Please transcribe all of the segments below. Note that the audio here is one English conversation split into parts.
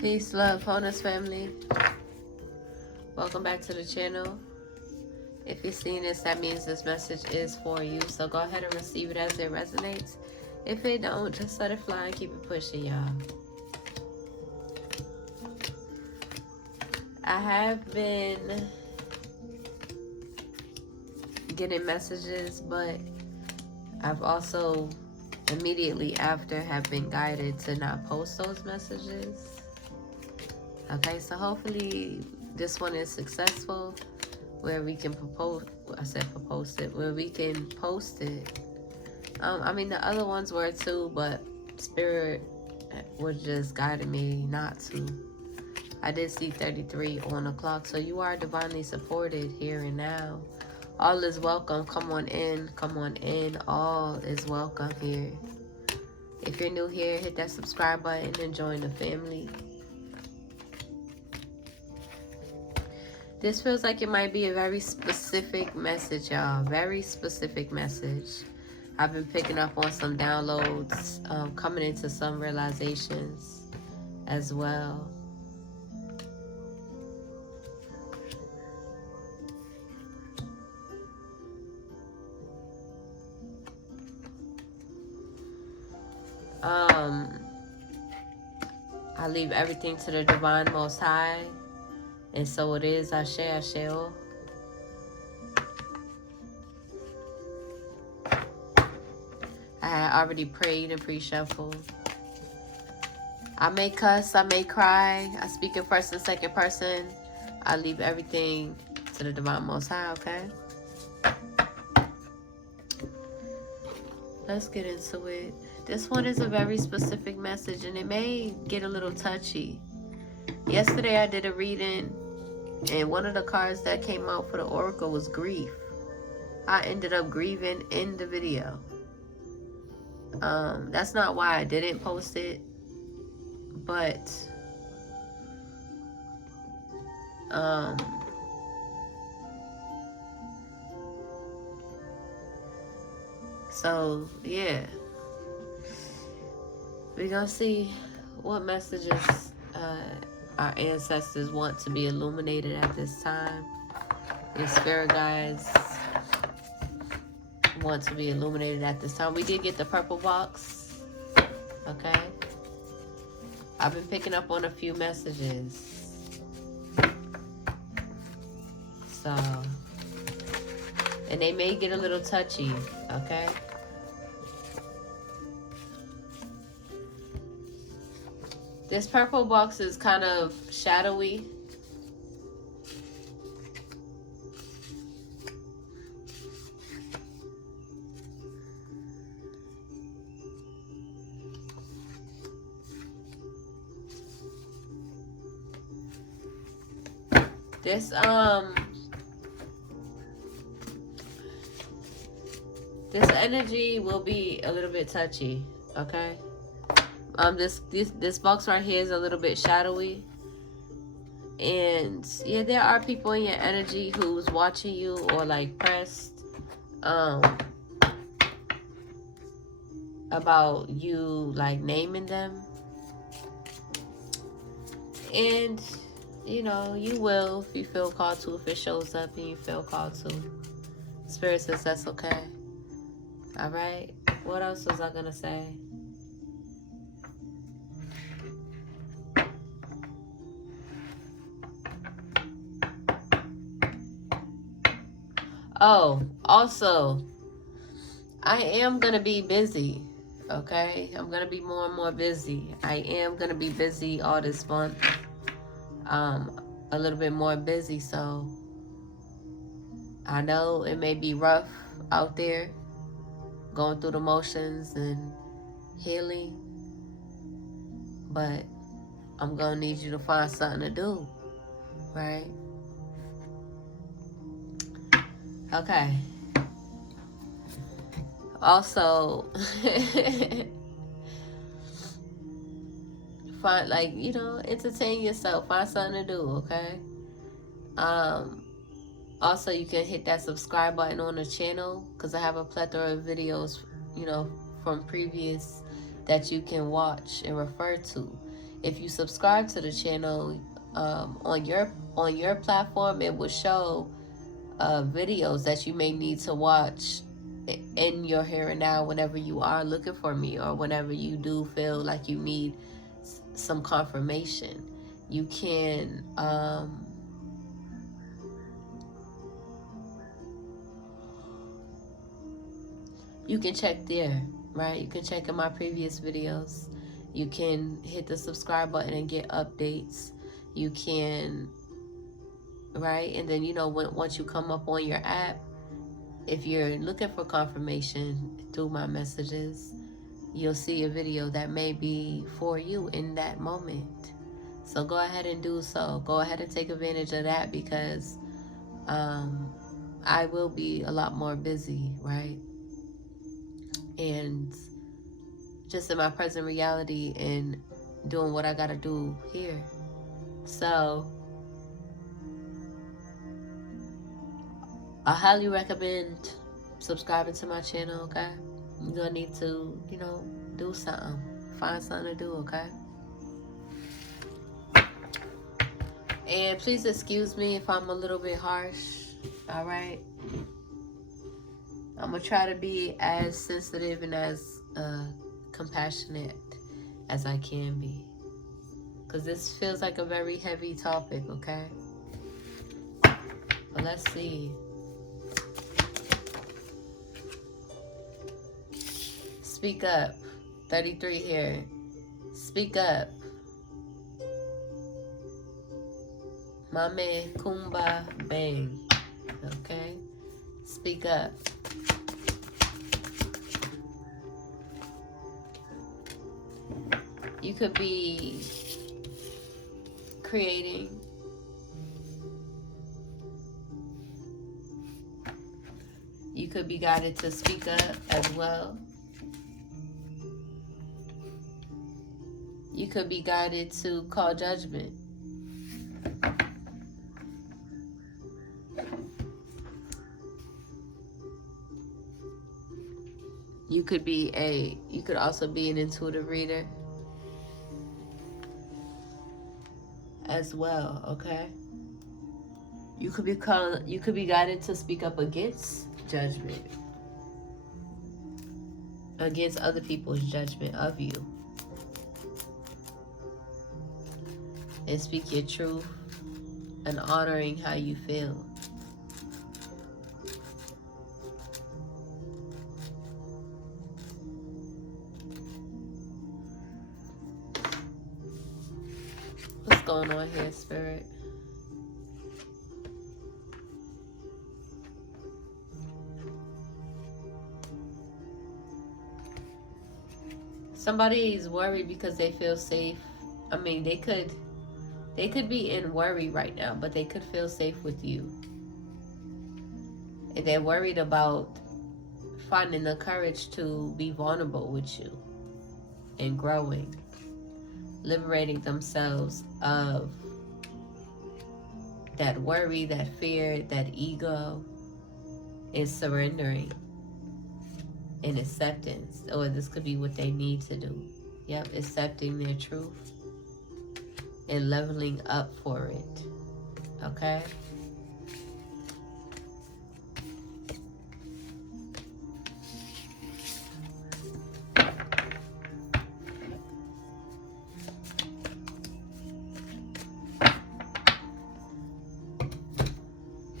Peace, love, wholeness, family. Welcome back to the channel. If you're seeing this, that means this message is for you. So go ahead and receive it as it resonates. If it don't, just let it fly and keep it pushing, y'all. I have been getting messages, but I've also immediately after have been guided to not post those messages. Okay, so hopefully this one is successful, where we can propose it, where we can post it. I mean, the other ones were too, but Spirit was just guiding me not to. I did see 33 on the clock, so you are divinely supported here and now. All is welcome. Come on in. Come on in. All is welcome here. If you're new here, hit that subscribe button and join the family. This feels like it might be a very specific message, y'all. Very specific message. I've been picking up on some downloads, coming into some realizations as well. I leave everything to the Divine Most High. And so it is. Ashe, Asheo. I had already prayed and pre-shuffled. I may cuss, I may cry. I speak in first and second person. I leave everything to the Divine Most High, okay? Let's get into it. This one is a very specific message, and it may get a little touchy. Yesterday I did a reading, and one of the cards that came out for the oracle was grief. I ended up grieving in the video. That's not why I didn't post it, but so yeah, we're gonna see what messages our ancestors want to be illuminated at this time. Your spirit guides want to be illuminated at this time. We did get the purple box. Okay. I've been picking up on a few messages. So, and they may get a little touchy. Okay. This purple box is kind of shadowy. This energy will be a little bit touchy, okay? This box right here is a little bit shadowy. And yeah, there are people in your energy who's watching you or like pressed about you like naming them. And you know, you will if you feel called to, if it shows up and you feel called to. Spirit says that's okay. Alright. What else was I gonna say? Oh, also, I am going to be busy, okay? I'm going to be more and more busy. I am going to be busy all this month. A little bit more busy, so I know it may be rough out there, going through the motions and healing, but I'm going to need you to find something to do, right? Okay. Also, find, like, you know, entertain yourself. Find something to do, okay? Also, you can hit that subscribe button on the channel, because I have a plethora of videos, you know, from previous that you can watch and refer to. If you subscribe to the channel on your platform, it will show videos that you may need to watch in your here and now whenever you are looking for me, or whenever you do feel like you need some confirmation. You can check there, right? You can check in my previous videos. You can hit the subscribe button and get updates. You can, right? And then, once you come up on your app, if you're looking for confirmation through my messages, you'll see a video that may be for you in that moment. So go ahead and do so. Go ahead and take advantage of that, because I will be a lot more busy, right? And just in my present reality and doing what I gotta do here. So I highly recommend subscribing to my channel, okay? You're gonna need to, do something. Find something to do, okay? And please excuse me if I'm a little bit harsh, all right? I'm gonna try to be as sensitive and as compassionate as I can be, because this feels like a very heavy topic, okay? But let's see. Speak up. 33 here. Speak up. Mame Kumba Bang. Okay? Speak up. You could be creating. You could be guided to speak up as well. You could be guided to call judgment. You could also be an intuitive reader as well, okay? You could be guided to speak up against judgment, against other people's judgment of you, and speak your truth and honoring how you feel. What's going on here, Spirit? Somebody is worried because they feel safe. I mean, they could be in worry right now, but they could feel safe with you. And they're worried about finding the courage to be vulnerable with you and growing, liberating themselves of that worry, that fear, that ego, and surrendering and acceptance. Or this could be what they need to do. Yep, accepting their truth and leveling up for it. Okay?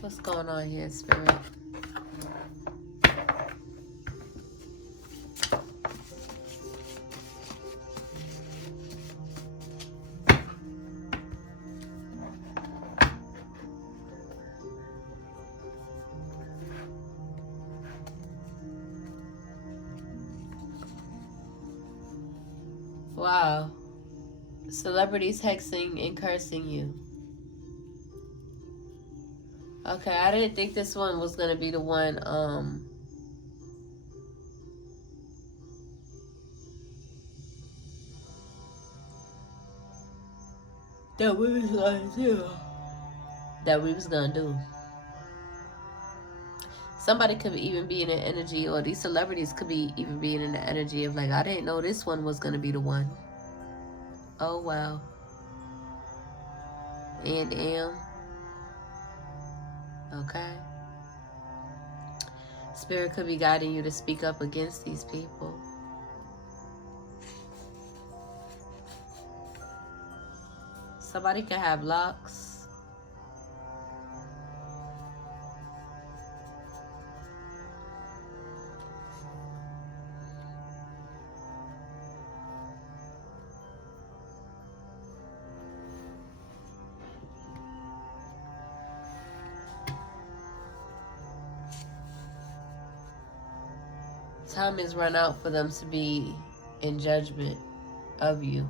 What's going on here, Spirit? Wow. Celebrities hexing and cursing you. Okay, I didn't think this one was gonna be the one, that we was gonna do. That we was gonna do. Somebody could even be in an energy, or these celebrities could be even being in the energy of like, I didn't know this one was gonna be the one. Oh well. And am. Okay. Spirit could be guiding you to speak up against these people. Somebody could have locks. Time is run out for them to be in judgment of you.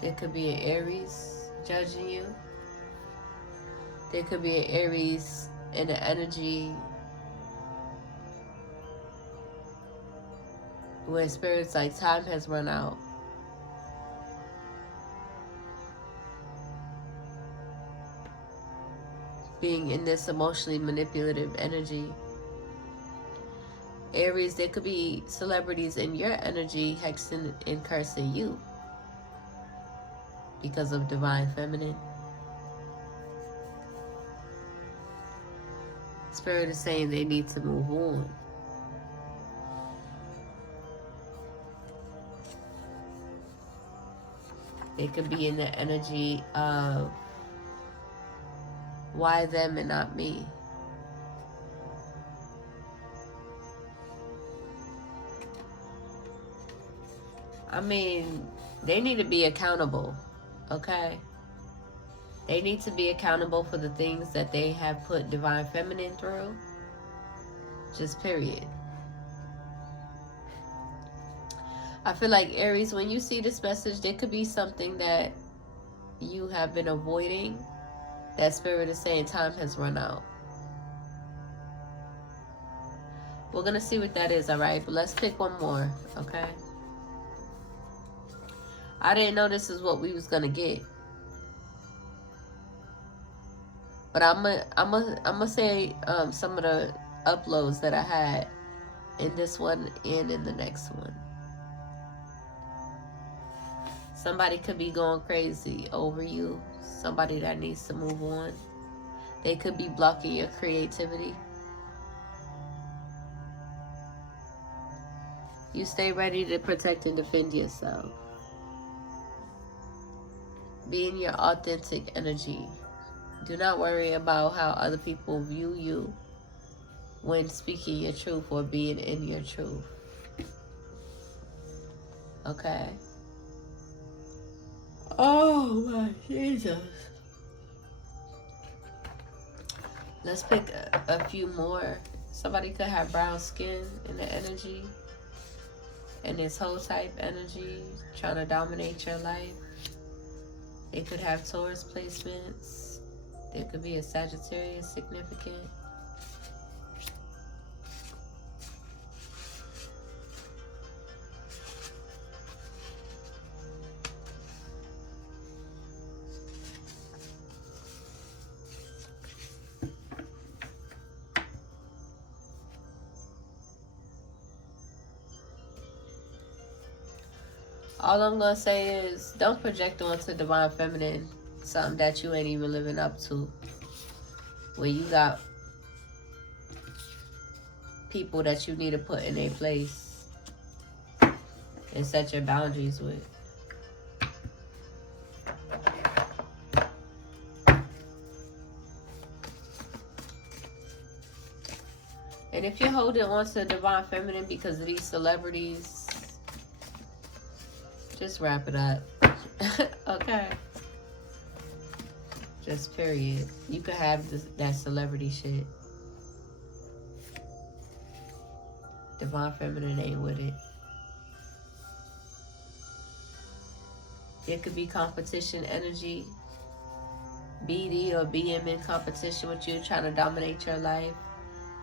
There could be an Aries judging you. There could be an Aries in the energy where spirit's like time has run out. Being in this emotionally manipulative energy. Aries, there could be celebrities in your energy hexing and cursing you because of divine feminine. Spirit is saying they need to move on. They could be in the energy of why them and not me. I mean, they need to be accountable, okay? They need to be accountable for the things that they have put divine feminine through. Just period. I feel like Aries, when you see this message, there could be something that you have been avoiding. That spirit is saying time has run out. We're going to see what that is, all right? But let's pick one more, okay? I didn't know this is what we was going to get. But I'm gonna say some of the uploads that I had in this one and in the next one. Somebody could be going crazy over you. Somebody that needs to move on. They could be blocking your creativity. You stay ready to protect and defend yourself. Be in your authentic energy. Do not worry about how other people view you when speaking your truth or being in your truth. Okay? Oh my Jesus. Let's pick a few more. Somebody could have brown skin in the energy. And this whole type energy trying to dominate your life. They could have Taurus placements. There could be a Sagittarius significant. All I'm going to say is don't project onto divine feminine something that you ain't even living up to. Where you got people that you need to put in their place and set your boundaries with. And if you're holding on to the divine feminine because of these celebrities, just wrap it up. Okay? Just period. You could have that celebrity shit. Divine feminine ain't with it. There could be competition energy. BD or BM in competition with you, trying to dominate your life.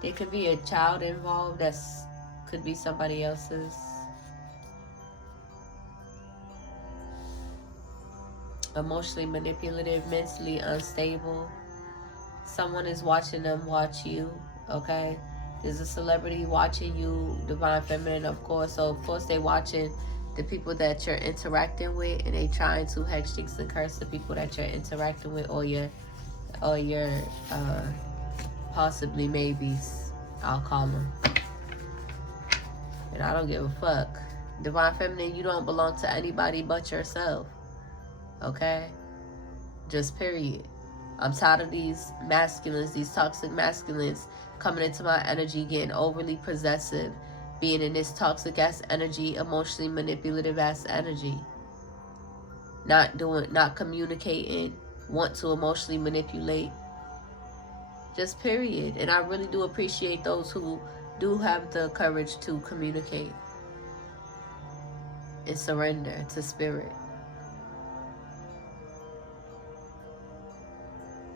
There could be a child involved that's could be somebody else's. Emotionally manipulative, mentally unstable. Someone is watching them watch you, okay? There's a celebrity watching you, divine feminine, of course. So of course they watching the people that you're interacting with, and they trying to hex, jinx, and curse the people that you're interacting with, or your possibly maybes, I'll call them. And I don't give a fuck. Divine feminine, you don't belong to anybody but yourself. Okay? Just period. I'm tired of these masculines, these toxic masculines coming into my energy, getting overly possessive, being in this toxic ass energy, emotionally manipulative ass energy. Not communicating, want to emotionally manipulate. Just period. And I really do appreciate those who do have the courage to communicate and surrender to spirit.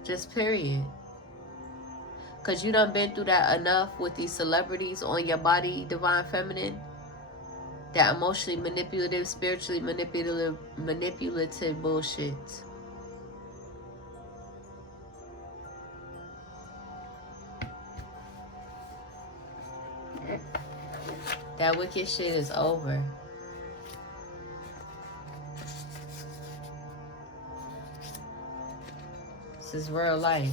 Just period. Because you done been through that enough with these celebrities on your body, divine feminine. That emotionally manipulative, spiritually manipulative bullshit. That wicked shit is over. This is real life.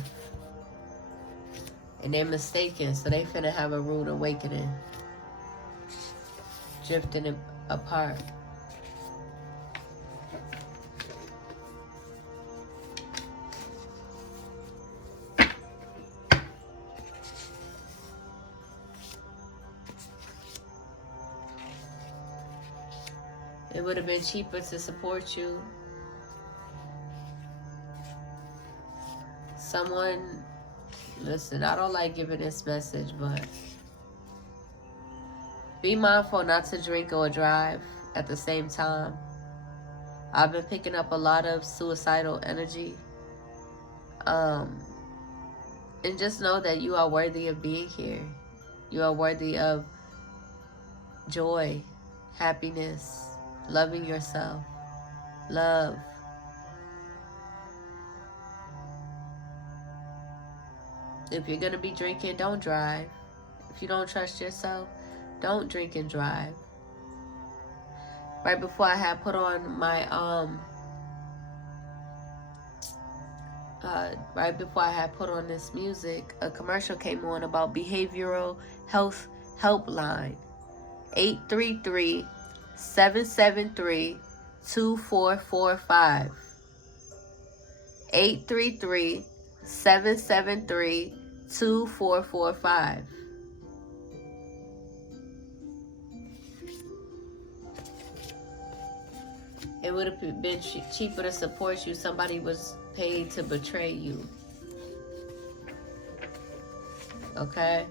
And they're mistaken, so they finna have a rude awakening. Drifting apart. It would have been cheaper to support you. Someone, listen, I don't like giving this message, but be mindful not to drink or drive at the same time. I've been picking up a lot of suicidal energy. And just know that you are worthy of being here. You are worthy of joy, happiness, loving yourself, love. If you're going to be drinking, don't drive. If you don't trust yourself, don't drink and drive. Right before I had put on my right before I had put on this music, a commercial came on about behavioral health helpline. 833-773-2445. 833-773-2445. It would have been cheaper to support you. Somebody was paid to betray you. Okay?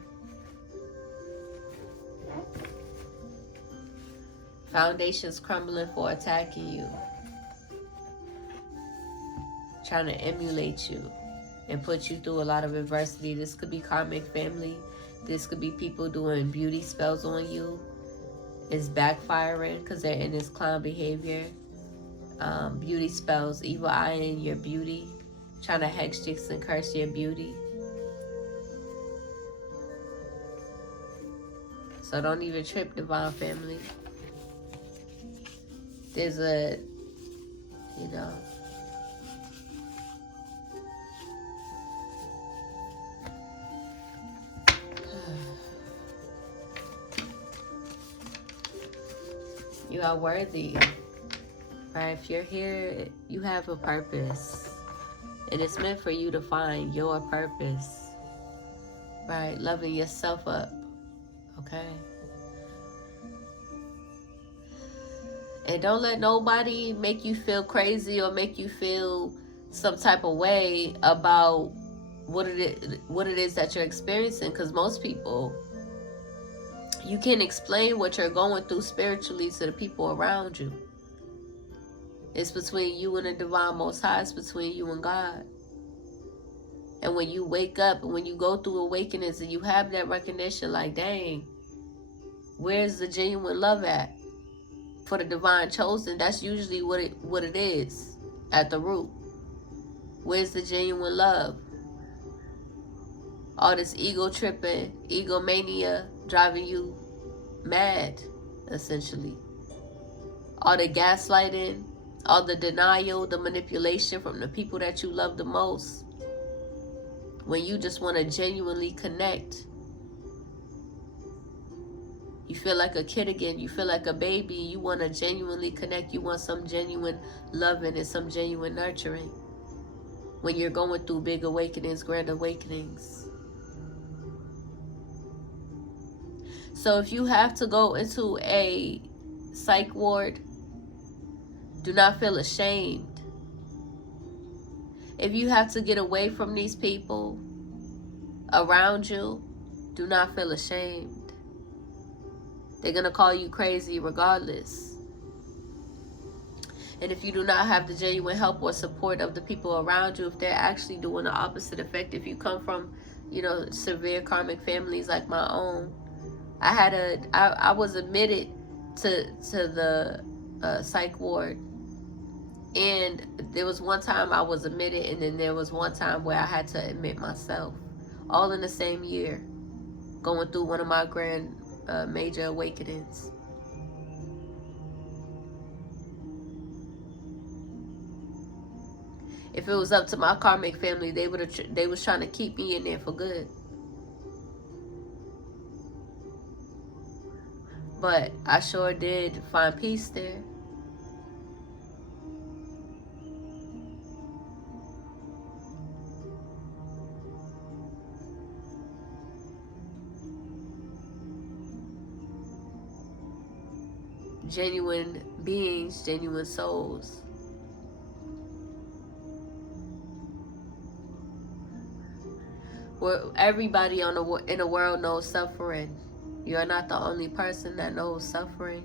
Foundations crumbling for attacking you. Trying to emulate you and put you through a lot of adversity. This could be karmic family. This could be people doing beauty spells on you. It's backfiring because they're in this clown behavior. Beauty spells, evil eye in your beauty. Trying to hex, jinx, and curse your beauty. So don't even trip, divine family. There's a, you know, you are worthy. Right? If you're here, you have a purpose. And it's meant for you to find your purpose. Right? Loving yourself up. Okay? And don't let nobody make you feel crazy or make you feel some type of way about what it is that you're experiencing. Because most people, you can't explain what you're going through spiritually to the people around you. It's between you and the divine most high. It's between you and God. And when you wake up and when you go through awakenings and you have that recognition, like, dang, where's the genuine love at? For the divine chosen, that's usually what it is at the root. Where's the genuine love? All this ego tripping, egomania driving you mad, essentially. All the gaslighting, all the denial, the manipulation from the people that you love the most. When you just want to genuinely connect. You feel like a kid again. You feel like a baby. You want to genuinely connect. You want some genuine loving and some genuine nurturing. When you're going through big awakenings, grand awakenings. So if you have to go into a psych ward, do not feel ashamed. If you have to get away from these people around you, do not feel ashamed. They're going to call you crazy regardless. And if you do not have the genuine help or support of the people around you, if they're actually doing the opposite effect, if you come from, severe karmic families like my own, I was admitted to the psych ward. And there was one time I was admitted, and then there was one time where I had to admit myself. All in the same year, going through one of my grand major awakenings. If it was up to my karmic family, they was trying to keep me in there for good. But I sure did find peace there. Genuine beings, genuine souls. Where everybody in the world knows suffering. You are not the only person that knows suffering.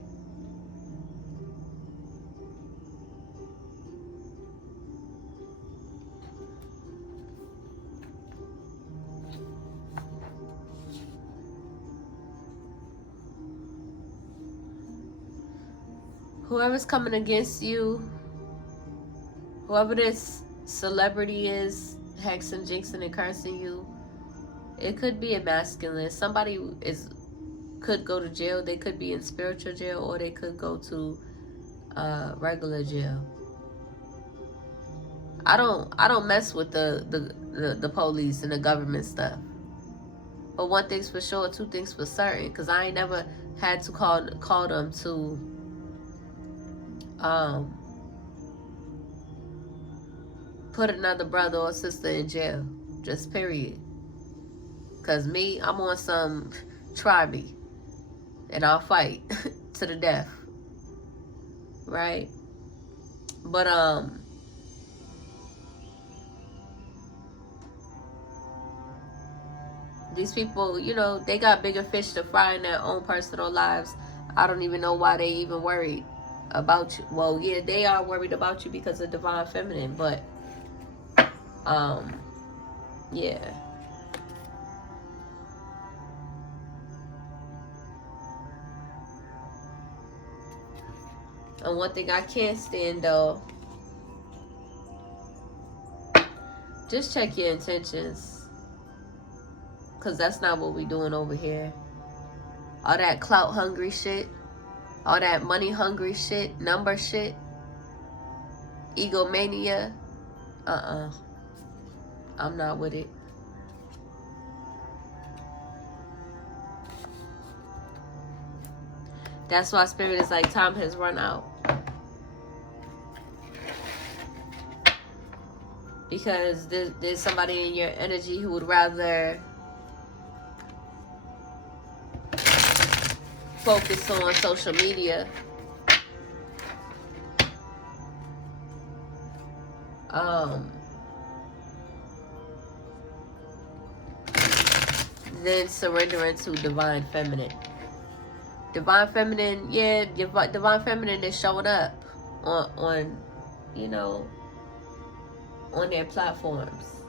Whoever's coming against you, whoever this celebrity is, hexing, jinxing, and cursing you, it could be a masculine. Somebody could go to jail. They could be in spiritual jail, or they could go to regular jail. I don't mess with the police and the government stuff. But one thing's for sure, two things for certain, because I ain't never had to call them to put another brother or sister in jail. Just period. Because me, I'm on some try me. And I'll fight to the death. Right? But these people, they got bigger fish to fry in their own personal lives. I don't even know why they even worried about you. Well, yeah, they are worried about you because of divine feminine, but yeah. And one thing I can't stand, though, just check your intentions. Because that's not what we doing over here. All that clout hungry shit. All that money hungry shit. Number shit. Egomania. I'm not with it. That's why Spirit is like, time has run out. Because there's somebody in your energy who would rather focus on social media than surrendering to divine feminine. Divine feminine, yeah, divine feminine is showing up on on their platforms.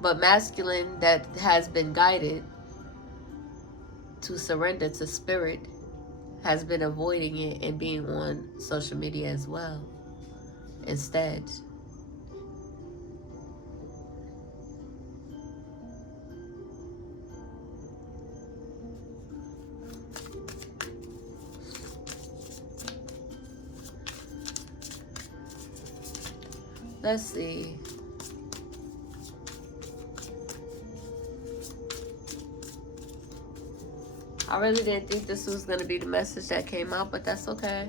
But masculine that has been guided to surrender to spirit has been avoiding it and being on social media as well instead. Let's see. I really didn't think this was going to be the message that came out, but that's okay.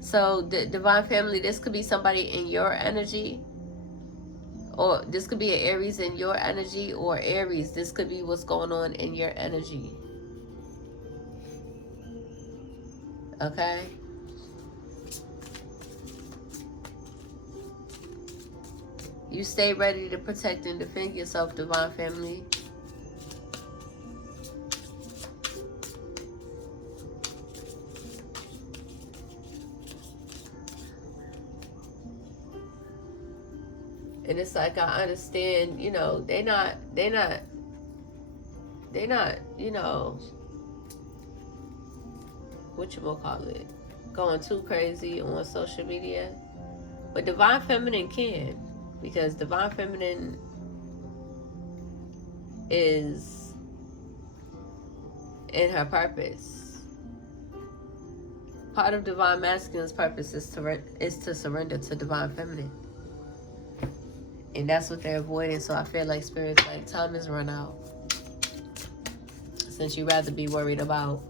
So, the divine family, this could be somebody in your energy. Or this could be an Aries in your energy. Or Aries, this could be what's going on in your energy. Okay? You stay ready to protect and defend yourself, divine family. And it's like, I understand, you know, they're not, you know, whatchamacallit, going too crazy on social media. But divine feminine can, because divine feminine is in her purpose. Part of divine masculine's purpose is to surrender to divine feminine. And that's what they're avoiding. So I feel like Spirit's like, time has run out. Since you'd rather be worried about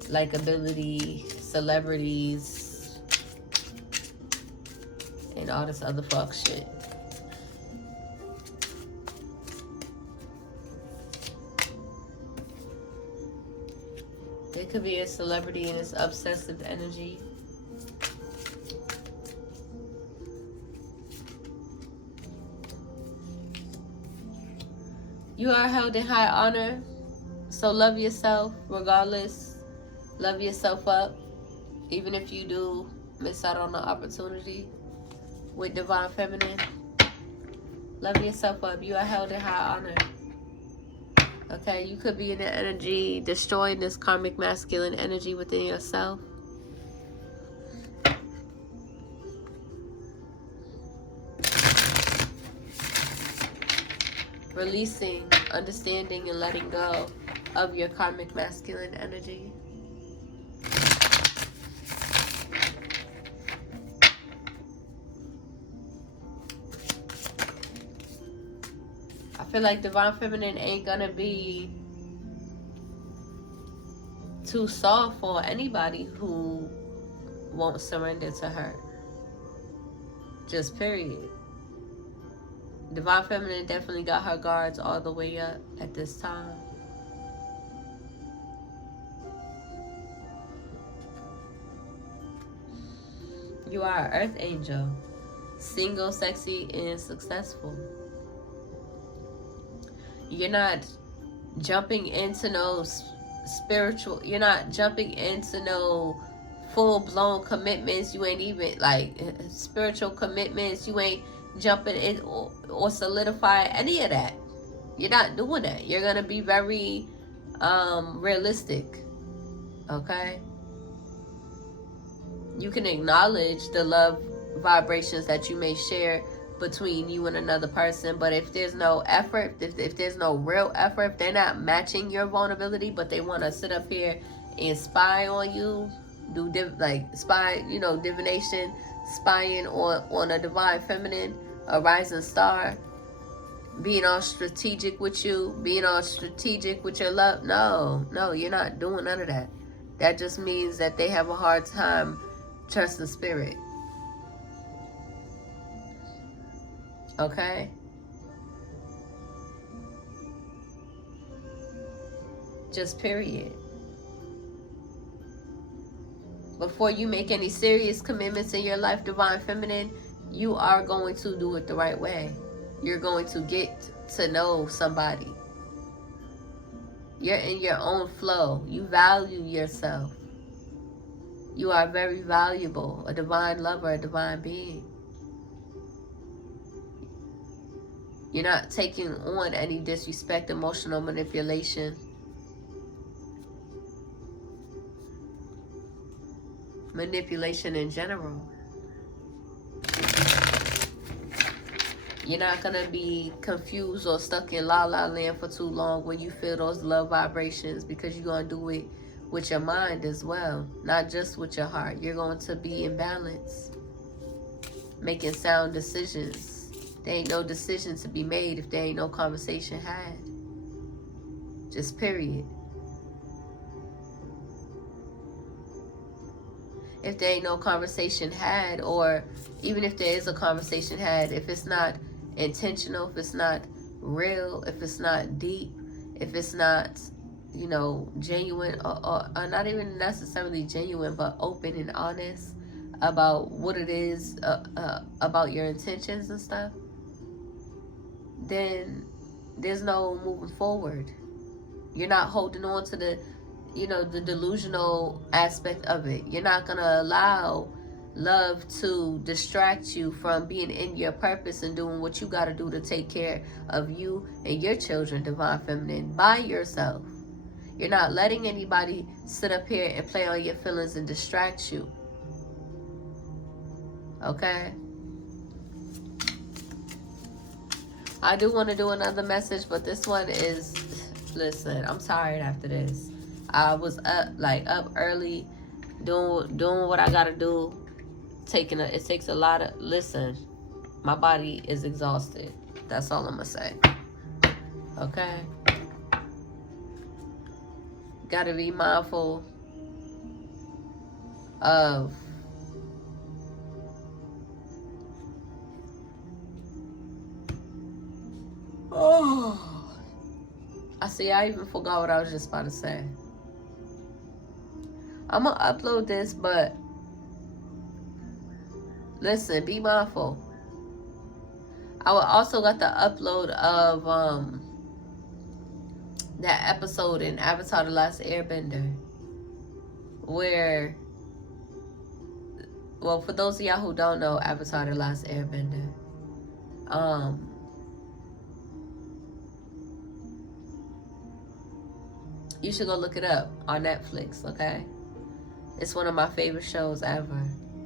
likability, celebrities, and all this other fuck shit. It could be a celebrity in its obsessive energy. You are held in high honor, so love yourself regardless. Love yourself up, even if you do miss out on the opportunity with divine feminine. Love yourself up. You are held in high honor. Okay, you could be in the energy destroying this karmic masculine energy within yourself. Releasing, understanding, and letting go of your karmic masculine energy. I feel like divine feminine ain't gonna be too soft for anybody who won't surrender to her. Just period. Divine feminine definitely got her guards all the way up at this time. You are an earth angel. Single, sexy, and successful. You're not jumping into no spiritual, you're not jumping into no full-blown commitments. You ain't even like spiritual commitments. You ain't jumping in or solidify any of that. You're not doing that. You're gonna be very realistic. Okay? You can acknowledge the love vibrations that you may share between you and another person, but if there's no effort, if there's no real effort, if they're not matching your vulnerability, but they want to sit up here and spy on you, do spy, you know, divination, spying on a divine feminine, a rising star, being all strategic with you, being all strategic with your love. No, you're not doing none of that. That just means that they have a hard time trusting spirit. Okay? Just period. Before you make any serious commitments in your life, divine feminine, you are going to do it the right way. You're going to get to know somebody. You're in your own flow. You value yourself. You are very valuable, a divine lover, a divine being. You're not taking on any disrespect, emotional manipulation. Manipulation in general. You're not going to be confused or stuck in la la land for too long when you feel those love vibrations, because you're going to do it with your mind as well, not just with your heart. You're going to be in balance, making sound decisions. There ain't no decision to be made if there ain't no conversation had. Just period. If there ain't no conversation had, or even if there is a conversation had, if it's not intentional, if it's not real, if it's not deep, if it's not, genuine, or not even necessarily genuine, but open and honest about what it is, about your intentions and stuff, then there's no moving forward. You're not holding on to the delusional aspect of it. You're not going to allow love to distract you from being in your purpose and doing what you got to do to take care of you and your children, Divine Feminine, by yourself. You're not letting anybody sit up here and play on your feelings and distract you. Okay? I do want to do another message, but this one is, listen, I'm tired after this. I was up early, doing what I gotta do. It takes a lot of, listen, my body is exhausted. That's all I'm gonna say. Okay? Gotta be mindful of I even forgot what I was just about to say. I'm gonna upload this, but listen, be mindful. I also got the upload of that episode in Avatar: The Last Airbender, where, well, for those of y'all who don't know Avatar: The Last Airbender, you should go look it up on Netflix, okay? It's one of my favorite shows ever,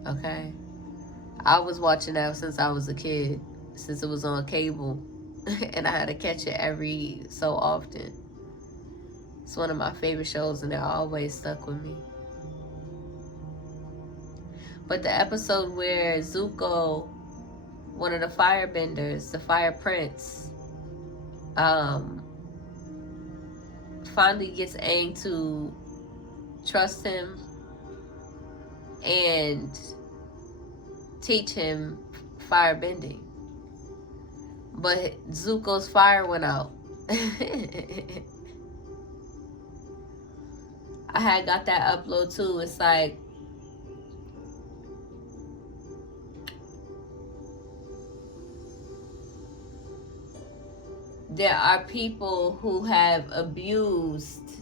okay? I was watching that since I was a kid, since it was on cable, and I had to catch it every so often. It's one of my favorite shows, and it always stuck with me. But the episode where Zuko, one of the firebenders, the fire prince, finally gets Aang to trust him and teach him fire bending. But Zuko's fire went out. I had got that upload too. It's like, there are people who have abused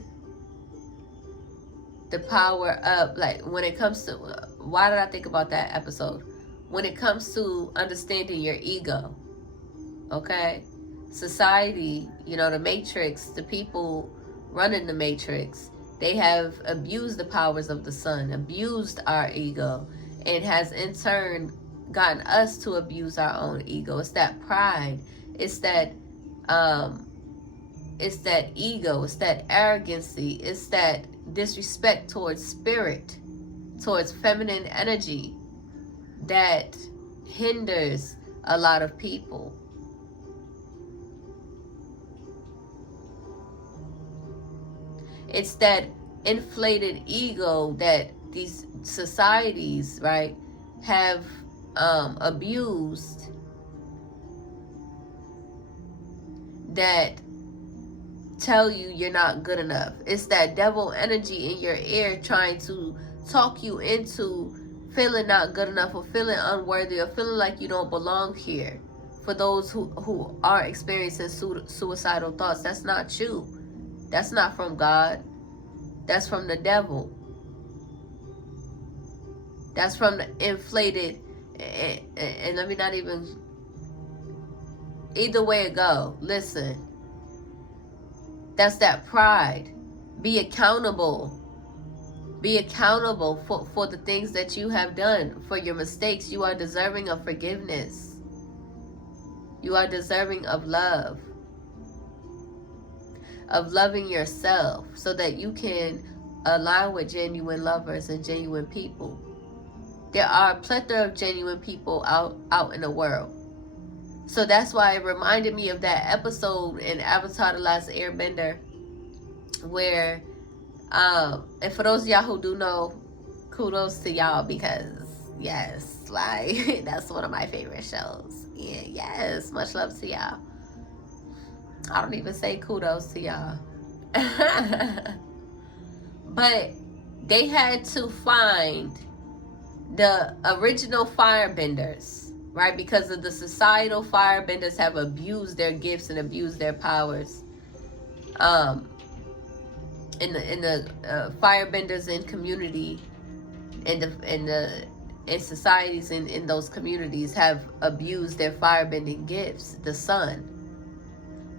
the power of, like, when it comes to, why did I think about that episode? When it comes to understanding your ego, okay? Society, the Matrix, the people running the Matrix, they have abused the powers of the sun, abused our ego, and has in turn gotten us to abuse our own ego. It's that pride. It's that ego. It's that arrogancy. It's that disrespect towards spirit, towards feminine energy, that hinders a lot of people. It's that inflated ego that these societies, right, have abused, that tell you you're not good enough. It's that devil energy in your ear trying to talk you into feeling not good enough, or feeling unworthy, or feeling like you don't belong here. For those who are experiencing suicidal thoughts, that's not you. That's not from God. That's from the devil. That's from the inflated, and let me not even, either way it go, listen, that's that pride. Be accountable. Be accountable for the things that you have done, for your mistakes. You are deserving of forgiveness. You are deserving of love, of loving yourself, so that you can align with genuine lovers and genuine people. There are a plethora of genuine people out in the world. So that's why it reminded me of that episode in Avatar: The Last Airbender, where and for those of y'all who do know, kudos to y'all, because yes, like that's one of my favorite shows. Yeah, yes, much love to y'all. I don't even say kudos to y'all. But they had to find the original firebenders, right? Because of the societal firebenders have abused their gifts and abused their powers. In the firebenders in community, in societies in those communities have abused their firebending gifts, the sun.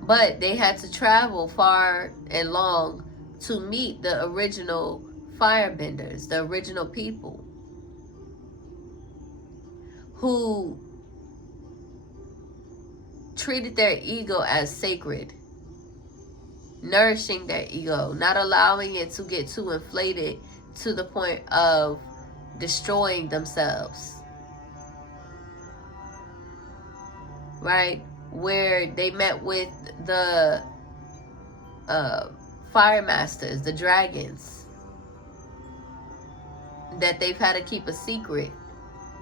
But they had to travel far and long to meet the original firebenders, the original people who treated their ego as sacred, nourishing their ego, not allowing it to get too inflated to the point of destroying themselves. Right? Where they met with the fire masters, the dragons, that they've had to keep a secret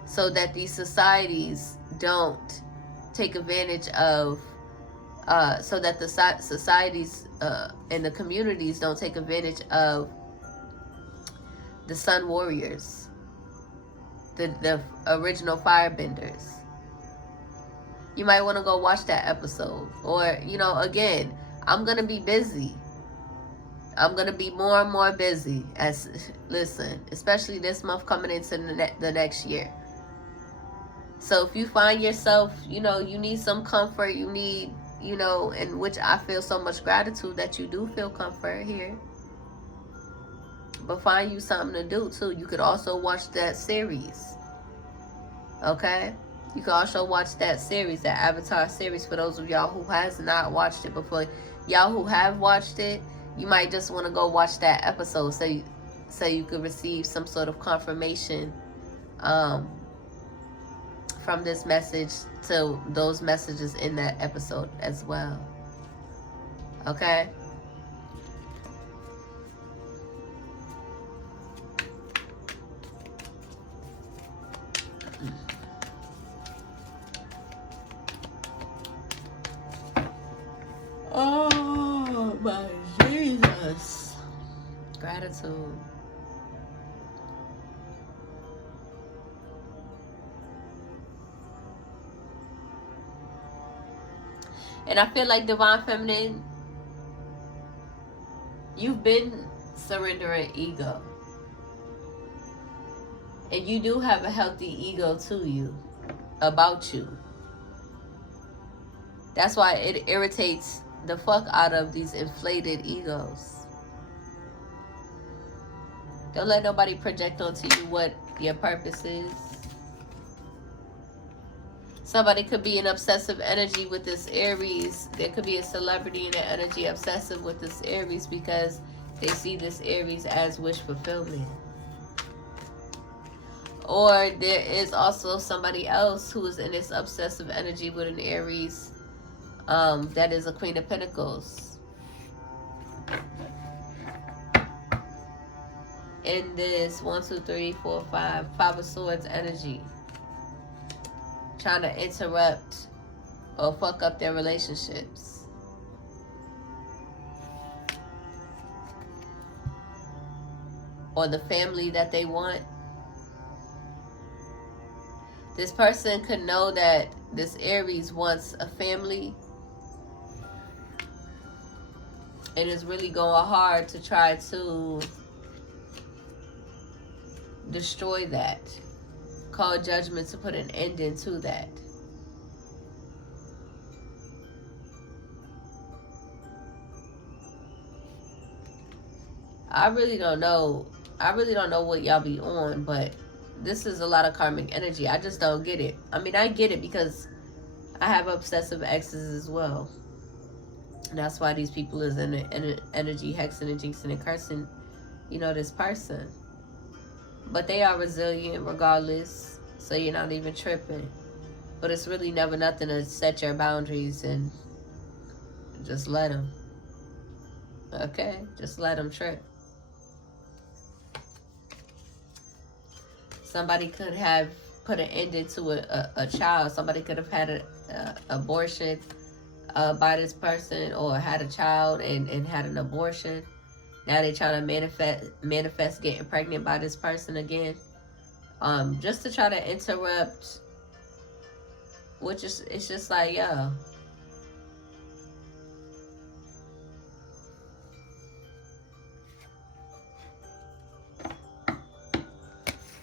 so that these societies don't take advantage of, so that the societies and the communities don't take advantage of the sun warriors, the original firebenders. You might want to go watch that episode. Or, again, I'm going to be busy. I'm going to be more and more busy. Listen, especially this month coming into the next year. So if you find yourself, you need some comfort, you need, in which I feel so much gratitude that you do feel comfort here. But find you something to do too. You could also watch that series. Okay? You can also watch that series, that Avatar series, for those of y'all who has not watched it before. Y'all who have watched it, you might just want to go watch that episode so you could receive some sort of confirmation from this message to those messages in that episode as well. Okay? Oh my Jesus. Gratitude. And I feel like Divine Feminine, you've been surrendering ego. And you do have a healthy ego to you, about you. That's why it irritates the fuck out of these inflated egos. Don't let nobody project onto you what your purpose is. Somebody could be an obsessive energy with this Aries. There could be a celebrity in the energy obsessive with this Aries because they see this Aries as wish fulfillment. Or there is also somebody else who is in this obsessive energy with an Aries that is a Queen of Pentacles. In this 1, 2, 3, 4, 5, 5 of Swords energy. Trying to interrupt or fuck up their relationships. Or the family that they want. This person could know that this Aries wants a family and is really going hard to try to destroy that. Call judgment to put an ending to that. I really don't know what y'all be on, but this is a lot of karmic energy. I just don't get it. I mean, I get it because I have obsessive exes as well. And that's why these people is in the energy hexing and jinxing and cursing this person. But they are resilient regardless, so you're not even tripping. But it's really never nothing to set your boundaries and just let them. Okay? Just let them trip. Somebody could have put an end to a child. Somebody could have had an abortion by this person, or had a child and had an abortion. Now they're trying to manifest getting pregnant by this person again. Just to try to interrupt, which is, it's just like, yo.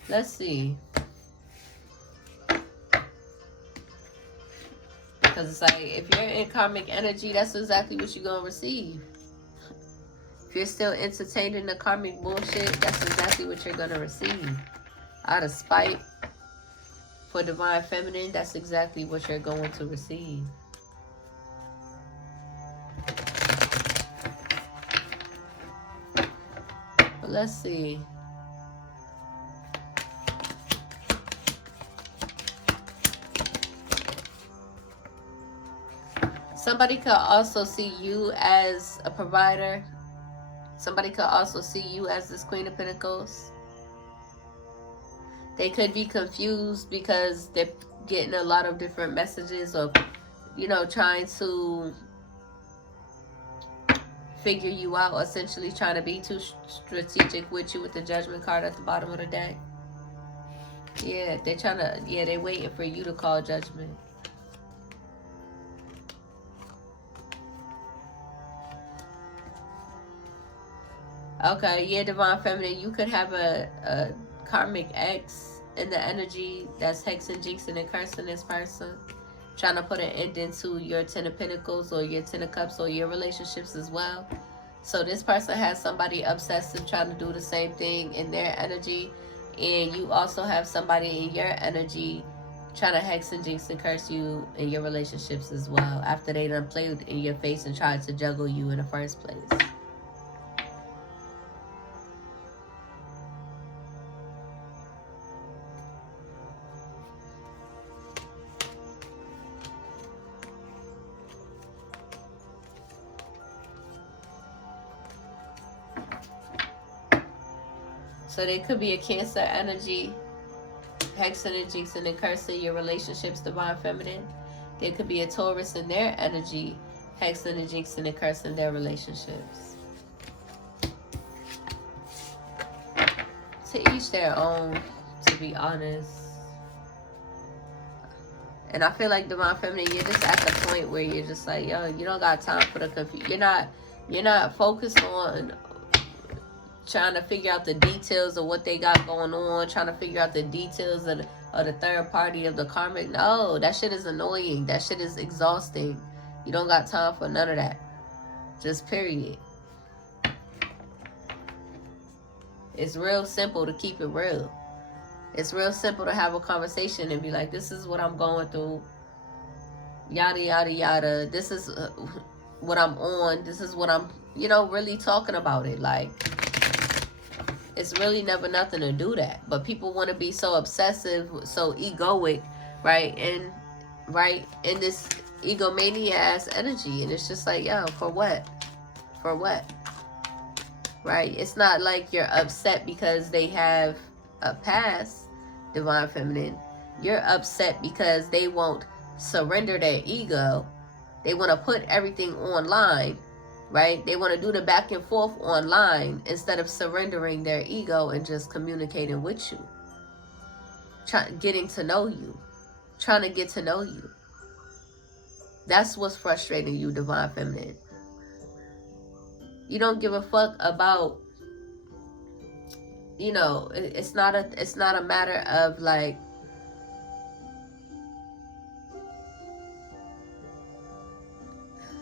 Let's see. Because it's like, if you're in karmic energy, that's exactly what you're going to receive. If you're still entertaining the karmic bullshit, that's exactly what you're going to receive. Out of spite for divine feminine, that's exactly what you're going to receive. But let's see. Somebody could also see you as a provider. Somebody could also see you as this Queen of Pentacles. They could be confused because they're getting a lot of different messages, or, trying to figure you out, essentially trying to be too strategic with you with the Judgment card at the bottom of the deck. Yeah, they're waiting for you to call judgment. Okay, yeah, divine feminine, you could have a karmic ex in the energy that's hexing, jinxing, and cursing this person, trying to put an end into your 10 of Pentacles or your 10 of Cups or your relationships as well. So this person has somebody obsessive trying to do the same thing in their energy, and you also have somebody in your energy trying to hex and jinx and curse you in your relationships as well, after they done played in your face and tried to juggle you in the first place. So there could be a Cancer energy hexing and jinxing and cursing your relationships, divine feminine. There could be a Taurus in their energy hexing and jinxing and cursing their relationships. To each their own, to be honest. And I feel like divine feminine, you're just at the point where you're just like, yo, you don't got time for the confusion. You're not focused on trying to figure out the details of what they got going on, trying to figure out the details of the third party of the karmic. No, that shit is annoying. That shit is exhausting. You don't got time for none of that. Just period. It's real simple to keep it real. It's real simple to have a conversation and be like, this is what I'm going through. Yada, yada, yada. This is what I'm on. This is what I'm, really talking about it. Like, it's really never nothing to do that. But people want to be so obsessive, so egoic, right? And in this egomania ass energy. And it's just like, yo, for what? For what? Right? It's not like you're upset because they have a past, divine feminine. You're upset because they won't surrender their ego. They want to put everything online. Right? They want to do the back and forth online instead of surrendering their ego and just communicating with you. Getting to know you. Trying to get to know you. That's what's frustrating you, divine feminine. You don't give a fuck about, it's not a matter of like,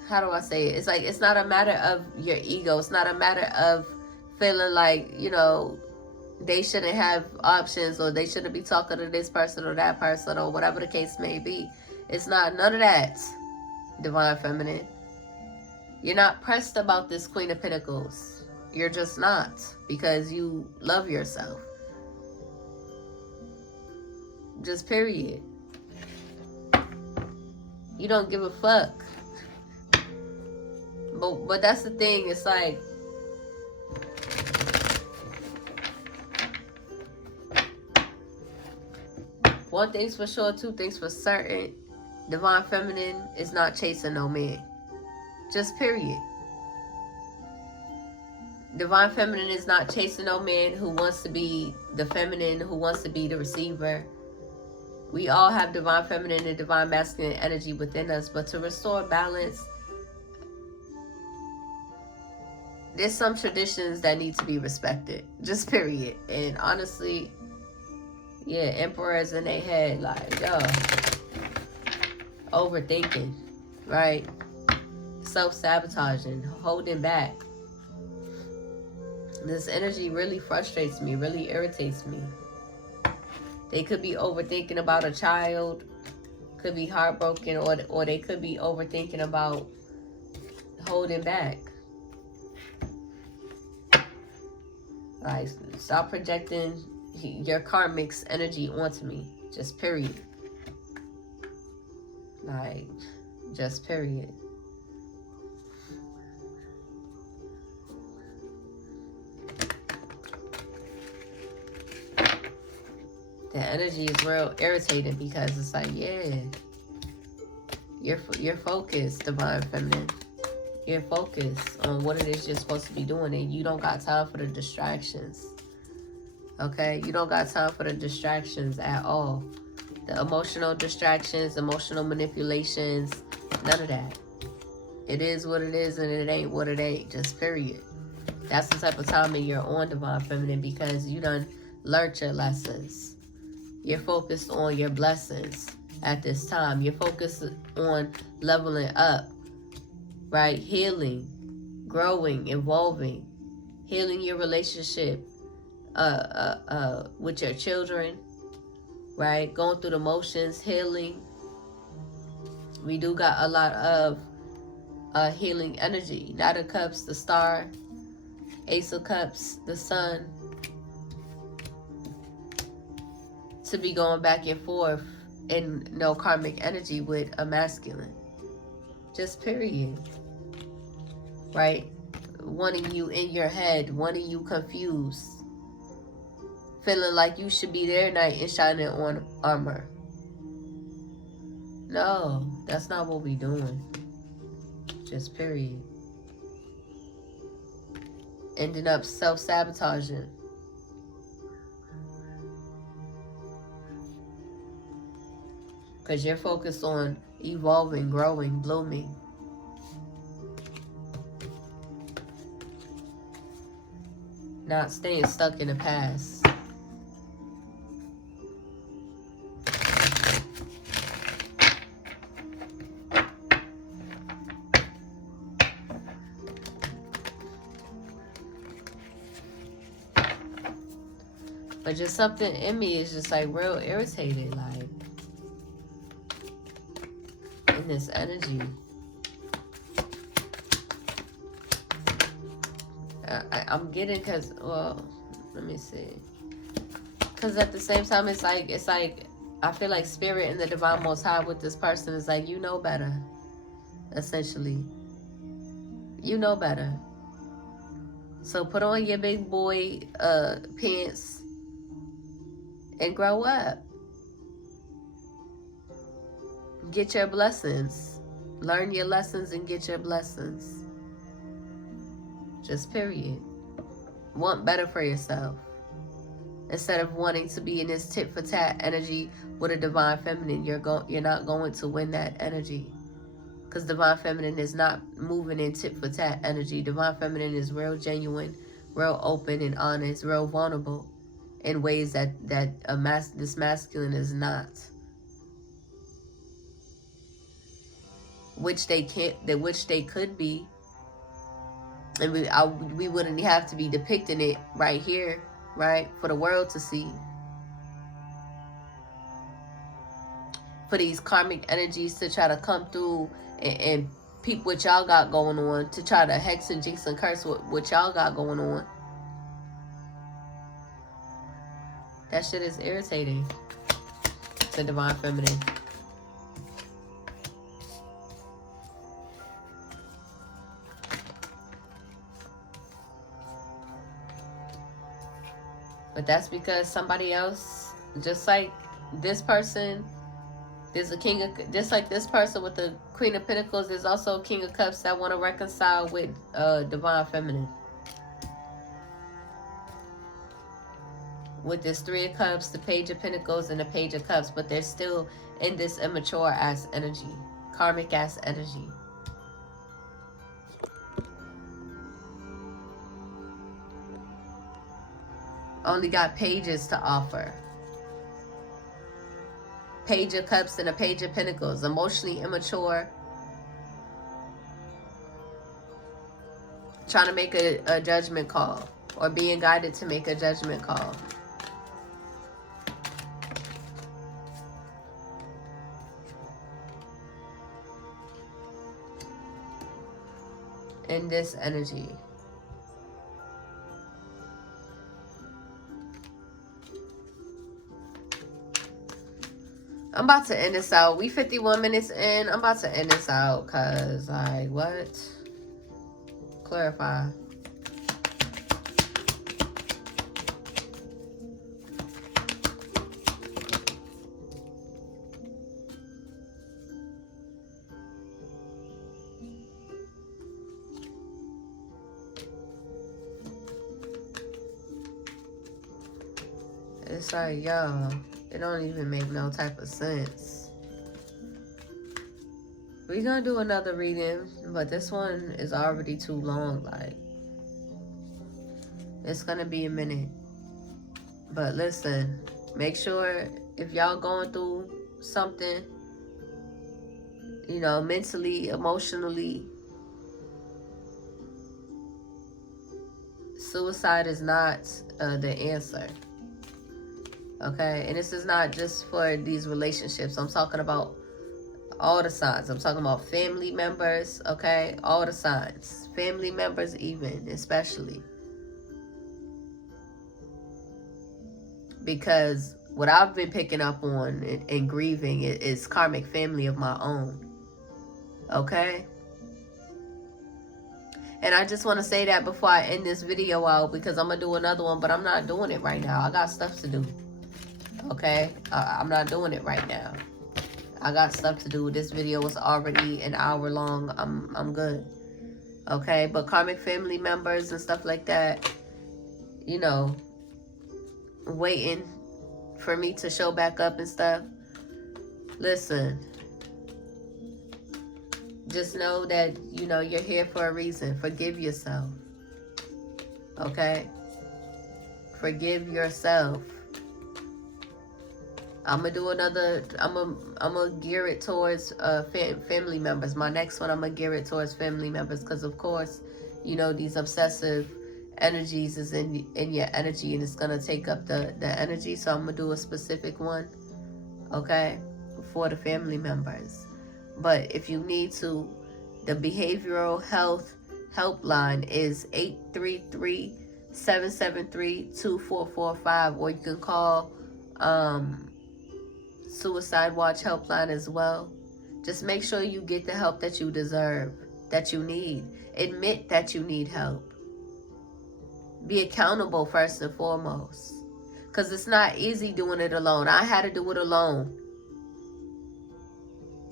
how do I say it? It's like, it's not a matter of your ego. It's not a matter of feeling like, they shouldn't have options, or they shouldn't be talking to this person or that person, or whatever the case may be. It's not none of that, divine feminine. You're not pressed about this Queen of Pentacles. You're just not, because you love yourself. Just period. You don't give a fuck. But that's the thing. It's like, one thing's for sure, two things for certain. Divine Feminine is not chasing no man. Just period. Divine Feminine is not chasing no man who wants to be the feminine, who wants to be the receiver. We all have Divine Feminine and Divine Masculine energy within us, but to restore balance, there's some traditions that need to be respected. Just period. And honestly, yeah, emperors in their head, like, yo, overthinking, right? Self-sabotaging, holding back. This energy really frustrates me, really irritates me. They could be overthinking about a child, could be heartbroken, or they could be overthinking about holding back. Like, stop projecting your karmic's energy onto me. Just period. Like, just period. The energy is real irritating because it's like, yeah, you're focused, Divine Feminine. You're focused on what it is you're supposed to be doing, and you don't got time for the distractions. Okay? You don't got time for the distractions at all. The emotional distractions, emotional manipulations, none of that. It is what it is, and it ain't what it ain't. Just period. That's the type of timing you're on, Divine Feminine, because you done learned your lessons. You're focused on your blessings at this time. You're focused on leveling up, right? Healing, growing, evolving, healing your relationship with your children, right? Going through the motions, healing. We do got a lot of healing energy. Knight of Cups, the Star. Ace of Cups, the Sun. To be going back and forth in no karmic energy with a masculine. Just period. Right? Wanting you in your head, wanting you confused. Feeling like you should be their knight and shining on armor. No, that's not what we doing. Just period. Ending up self-sabotaging. Because you're focused on evolving, growing, blooming. Not staying stuck in the past. But just something in me is just like real irritated, like, in this energy. I'm getting, because, well, let me see. Because at the same time, it's like, I feel like Spirit and the Divine Most High with this person is like, you know better, essentially. You know better. So put on your big boy pants and grow up. Get your blessings. Learn your lessons and get your blessings. Just period. Want better for yourself. Instead of wanting to be in this tit for tat energy with a Divine Feminine, you're not going to win that energy. Because Divine Feminine is not moving in tit for tat energy. Divine Feminine is real genuine, real open and honest, real vulnerable in ways that this masculine is not. Which they could be. And we wouldn't have to be depicting it right here, right? For the world to see. For these karmic energies to try to come through and peep what y'all got going on, to try to hex and jinx and curse what y'all got going on. That shit is irritating to Divine Feminine. But that's because somebody else, just like this person, there's a king of, just like this person with the Queen of Pentacles, there's also a King of Cups that want to reconcile with Divine Feminine. With this Three of Cups, the Page of Pentacles, and the Page of Cups, but they're still in this immature ass energy, karmic ass energy. Only got pages to offer. Page of Cups and a Page of Pentacles. Emotionally immature. Trying to make a judgment call. Or being guided to make a judgment call. In this energy. I'm about to end this out. We 51 minutes in. I'm about to end this out because what? Clarify. It's like, yo, it don't even make no type of sense. We're gonna do another reading, but this one is already too long. Like, it's gonna be a minute. But listen, make sure if y'all going through something, you know, mentally, emotionally, suicide is not the answer. Okay, and this is not just for these relationships. I'm talking about all the signs. I'm talking about family members, okay? All the signs. Family members even, especially. Because what I've been picking up on and grieving is karmic family of my own. Okay? And I just want to say that before I end this video out, because I'm going to do another one, but I'm not doing it right now. I got stuff to do. Okay? I'm not doing it right now. I got stuff to do. This video was already an hour long. I'm good. Okay? But karmic family members and stuff like that, you know, waiting for me to show back up and stuff. Listen. Just know that, you know, you're here for a reason. Forgive yourself. Okay? Forgive yourself. I'm going to do another, I'm going to gear it towards family members. My next one, I'm going to gear it towards family members because, of course, you know, these obsessive energies is in your energy and it's going to take up the energy. So I'm going to do a specific one, okay, for the family members. But if you need to, the behavioral health helpline is 833-773-2445, or you can call Suicide Watch helpline as well. Just make sure you get the help that you deserve, that you need. Admit that you need help. Be accountable first and foremost, because it's not easy doing it alone. I had to do it alone.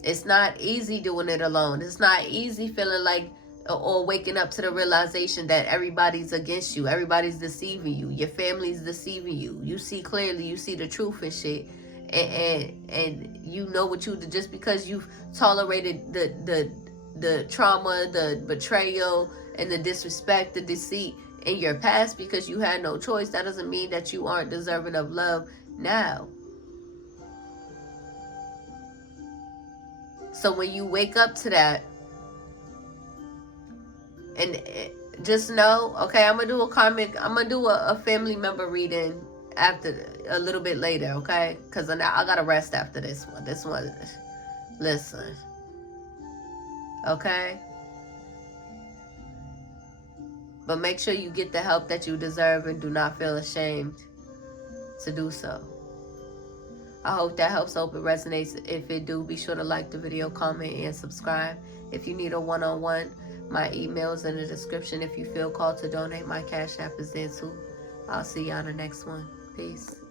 It's not easy doing it alone. It's not easy feeling like, or waking up to the realization that everybody's against you. Everybody's deceiving you. Your family's deceiving you. You see clearly. You see the truth and shit. And you know what you did just because you've tolerated the trauma, the betrayal, and the disrespect, the deceit in your past because you had no choice. That doesn't mean that you aren't deserving of love now. So when you wake up to that, and just know, okay, I'm gonna do a family member reading after, a little bit later, okay? Because I gotta rest after this one. This one, listen, Okay? But make sure you get the help that you deserve and do not feel ashamed to do so. I hope that helps. Hope it resonates. If it do, be sure to like the video, comment, and subscribe. If you need a one-on-one, my email's in the description. If you feel called to donate, my Cash App is there too. I'll see you on the next one. Peace.